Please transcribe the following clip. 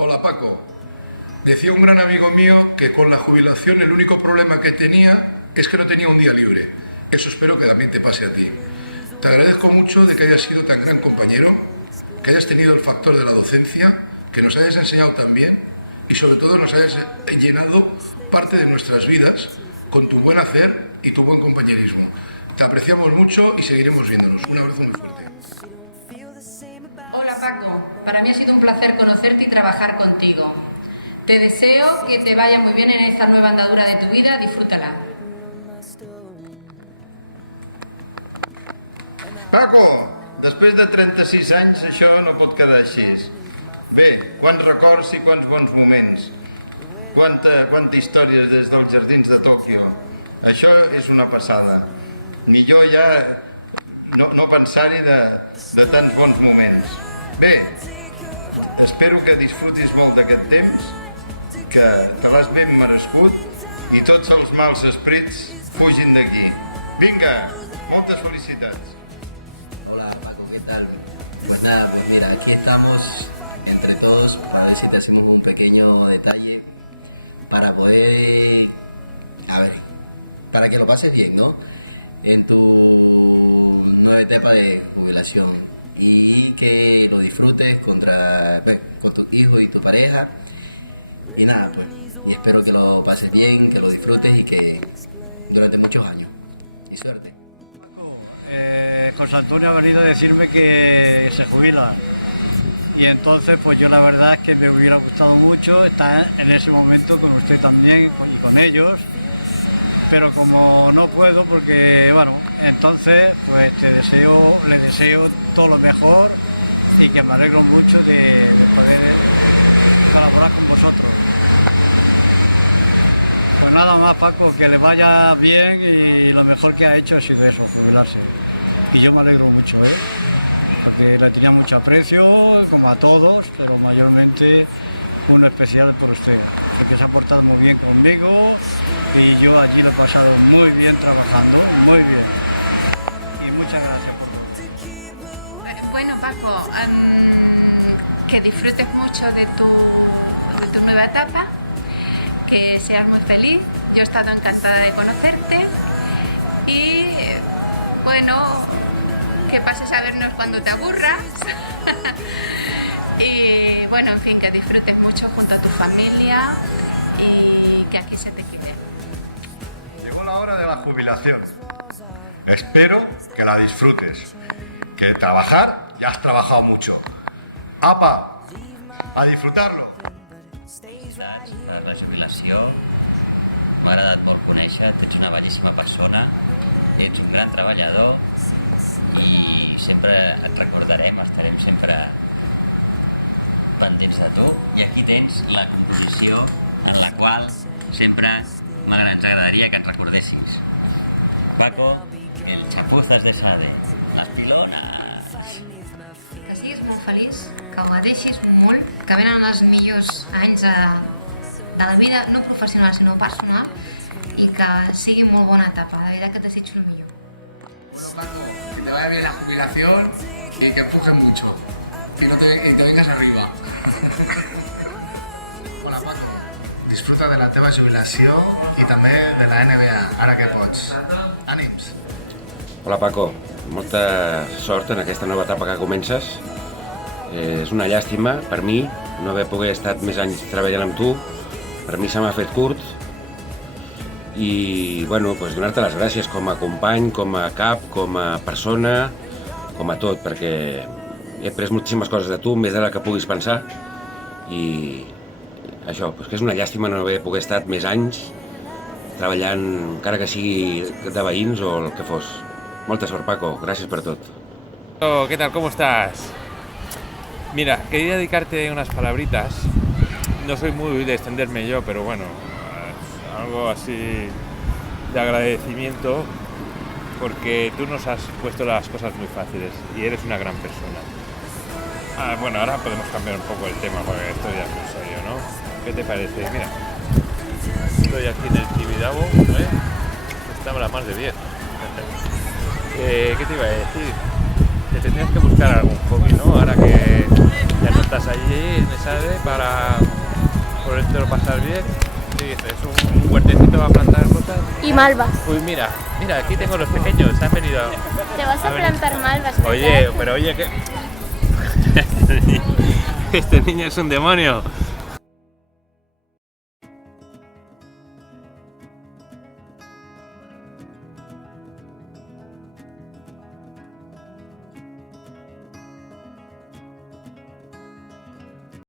Hola Paco, decía un gran amigo mío que con la jubilación el único problema que tenía es que no tenía un día libre. Eso espero que también te pase a ti. Te agradezco mucho de que hayas sido tan gran compañero, que hayas tenido el factor de la docencia, que nos hayas enseñado tan bien y sobre todo nos hayas llenado parte de nuestras vidas con tu buen hacer y tu buen compañerismo. Te apreciamos mucho y seguiremos viéndonos. Un abrazo muy fuerte. Hola Paco, para mí ha sido un placer conocerte y trabajar contigo. Te deseo que te vaya muy bien en esta nueva andadura de tu vida, disfrútala. Paco, després de 36 anys això no pot quedar així. Bé, quants records i quants bons moments. Quanta història des dels jardins de Tòquio. Això és una passada. Millor ja no pensar-hi de tants bons moments. Bé, espero que disfrutis molt d'aquest temps, que te l'has ben merescut i tots els mals esprits fugin d'aquí. Vinga, moltes felicitats. Hola Paco, ¿qué tal? Pues nada, pues mira, aquí estamos entre todos para ver si te hacemos un pequeño detalle para poder, para que lo pases bien, ¿no? En tu nueva etapa de jubilación y que lo disfrutes con tu hijo y tu pareja y nada, pues, y espero que lo pases bien, que lo disfrutes y que durante muchos años. Y suerte. José Antonio ha venido a decirme que se jubila y entonces pues yo la verdad es que me hubiera gustado mucho estar en ese momento con usted también y con ellos, pero como no puedo porque bueno, entonces pues le deseo todo lo mejor y que me alegro mucho de poder colaborar con vosotros. Pues nada más Paco, que le vaya bien y lo mejor que ha hecho ha sido eso, jubilarse. Y yo me alegro mucho, porque le tenía mucho aprecio, como a todos, pero mayormente uno especial por usted, porque se ha portado muy bien conmigo y yo allí lo he pasado muy bien trabajando, muy bien. Y muchas gracias por todo. Bueno Paco, que disfrutes mucho de tu nueva etapa, que seas muy feliz. Yo he estado encantada de conocerte y bueno, que pases a vernos cuando te aburras y bueno, en fin, que disfrutes mucho junto a tu familia y que aquí se te quiere. Llegó la hora de la jubilación. Espero que la disfrutes. Que trabajar, ya has trabajado mucho. Apa, a disfrutarlo. Felicitats per la jubilació. M'ha agradat molt conèixer-te, ets una bellíssima persona, ets un gran treballador i sempre et recordarem, estarem sempre pendents de tu. I aquí tens la composició en la qual sempre ens agradaria que ens recordessis. Paco, el Chapuzas de Sade, les pilones. Que siguis molt feliç, que ho deixis molt, que venen els millors anys de la vida, no professional sinó personal, y que sigui molt bona etapa. La verdad que te desitjo lo millor. Bueno Paco, que te vaya bien la jubilación y que empujes mucho y te vengas arriba. Hola Paco, disfruta de la teva jubilació i també de la NBA, ara que pots. Ànims! Hola Paco, molta sort en aquesta nova etapa que comences. És una llàstima per mi no haver pogut estar més anys treballant amb tu. Per mi se m'ha fet curt i bueno, pues donar-te les gràcies com a company, com a cap, com a persona, com a tot, perquè he après moltíssimes coses de tu, més de la que puguis pensar i això, pues que és una llàstima no haver pogut estar més anys treballant, encara que sigui de veïns o el que fos. Molta sort Paco, gràcies per tot. ¿Qué tal? ¿Cómo estás? Mira, quería dedicarte unas palabritas. No soy muy de extenderme yo, pero bueno, algo así de agradecimiento, porque tú nos has puesto las cosas muy fáciles y eres una gran persona. Bueno, ahora podemos cambiar un poco el tema, porque esto ya es muy serio, ¿no? ¿Qué te parece? Mira, estoy aquí en el Tibidabo, Esta me la más de 10. ¿Qué te iba a decir? te tendrías que buscar algún hobby, ¿no? Ahora que ya no estás allí en esa área para podértelo pasar bien. ¿Qué dices? ¿Un huertecito para plantar cosas? Y malvas. Uy, mira, aquí tengo los pequeños, han venido. ¿Te vas a plantar malvas? Oye, pero oye, que... Este niño es un demonio.